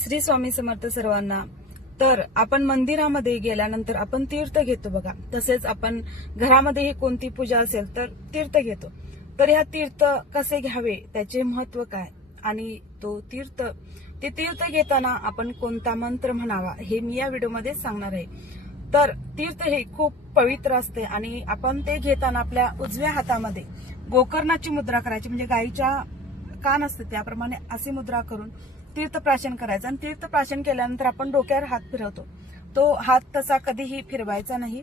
श्री स्वामी समर्थ सर्वांना. तर आपण मंदिरामध्ये गेल्यानंतर आपण तीर्थ घेतो बघा. तसेच आपण घरामध्येही कोणती पूजा असेल तर तीर्थ घेतो. तर ह्या तीर्थ कसे घ्यावे? त्याचे महत्त्व काय? आणि तो तीर्थ ते तीर्थ घेताना आपण कोणता मंत्र म्हणावा? हे मी या व्हिडिओमध्ये सांगणार आहे. तर तीर्थ हे खूप पवित्र असते आणि आपण ते घेताना आपल्या उजव्या हातामध्ये गोकर्णाची मुद्रा करायची म्हणजे गायीच्या कान असते त्याप्रमाणे अशी मुद्रा करून तीर्थप्राशन करायचं. आणि तीर्थप्राशन केल्यानंतर आपण डोक्यावर हात फिरवतो. तो हात तसा कधीही फिरवायचा नाही.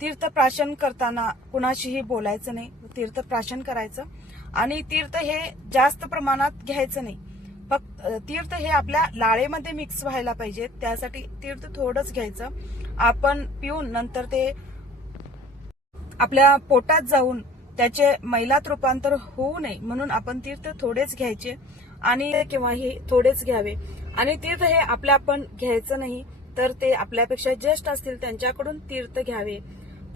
तीर्थप्राशन करताना कुणाशीही बोलायचं नाही. तीर्थप्राशन करायचं. आणि तीर्थ हे जास्त प्रमाणात घ्यायचं नाही. फक्त तीर्थ हे आपल्या लाळेमध्ये मिक्स व्हायला पाहिजे. त्यासाठी तीर्थ थोडंच घ्यायचं. आपण पिऊन नंतर ते आपल्या पोटात जाऊन त्याचे मैलात रूपांतर होऊ नये. म्हणून आपण तीर्थ थोडेच घ्यायचे. आणि किंवा हे थोडेच घ्यावे. आणि तीर्थ हे आपल्या आपण घ्यायचं नाही तर ते आपल्यापेक्षा ज्येष्ठ असतील त्यांच्याकडून तीर्थ घ्यावे.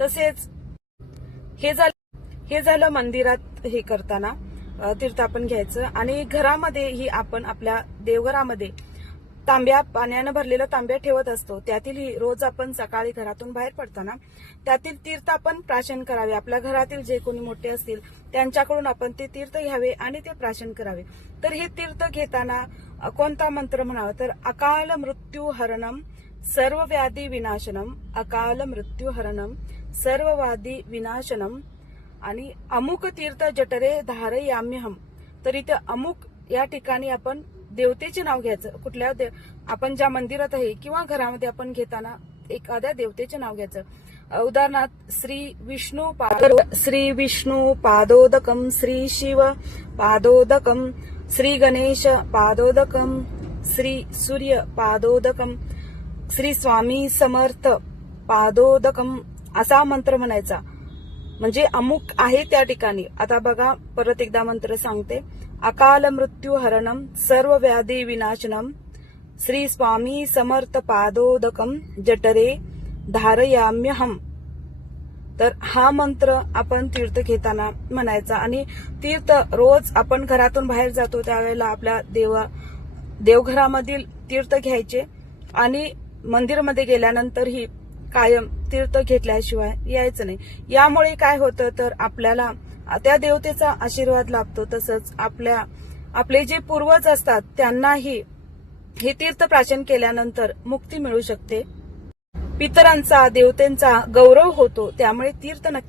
तसेच हे झालं हे झालं मंदिरात हे करताना तीर्थ आपण घ्यायचं. आणि घरामध्ये ही आपण आपल्या देवघरामध्ये तांब्या पाण्यानं भरलेलं तांब्या ठेवत असतो. त्यातीलही रोज आपण सकाळी घरातून बाहेर पडताना. त्यातील तीर्थ आपण प्राशन करावे. आपल्या घरातील जे कोणी मोठे असतील त्यांच्याकडून आपण ते तीर्थ घ्यावे आणि ते प्राशन करावे. तर हे तीर्थ घेताना कोणता मंत्र म्हणावा? तर अकाल मृत्यू हरणम सर्व व्याधी विनाशनम अकाल मृत्यू हरणम सर्व वादी विनाशनम आणि अमुक तीर्थ जठरे धारयाम्यहम तर इथे अमुक या ठिकाणी आपण देवतेचे नाव घ्यायचं. कुठल्या देव आपण ज्या मंदिरात आहे किंवा घरामध्ये आपण घेताना एखाद्या देवतेचे नाव घ्यायचं. उदाहरणार्थ श्री विष्णू पादो श्री विष्णू पादोदकम श्री शिव पादोदकम श्री गणेश पादोदकम श्री सूर्य पादोदकम श्री स्वामी समर्थ पादोदकम असा मंत्र म्हणायचा. म्हणजे अमुक आहे त्या ठिकाणी. आता बघा परत एकदा मंत्र सांगते. अकाल मृत्यू हरणम सर्व व्याधी विनाशनम श्री स्वामी समर्थ पादोदकम जठरे धारयाम्यहम तर हा मंत्र आपण तीर्थ घेताना म्हणायचा. आणि तीर्थ रोज आपण घरातून बाहेर जातो त्यावेळेला आपल्या देवा देवघरामधील तीर्थ घ्यायचे. आणि मंदिरमध्ये गेल्यानंतरही कायम तीर्थ घेतल्याशिवाय यायचं नाही. यामुळे काय होतं तर आपल्याला त्या देवतेचा आशीर्वाद लाभतो. तसंच आपल्या आपले जे पूर्वज असतात त्यांनाही हे तीर्थ प्राशन केल्यानंतर मुक्ती मिळू शकते. पितरांचा देवतेंचा गौरव होतो. त्यामुळे तीर्थ नक्की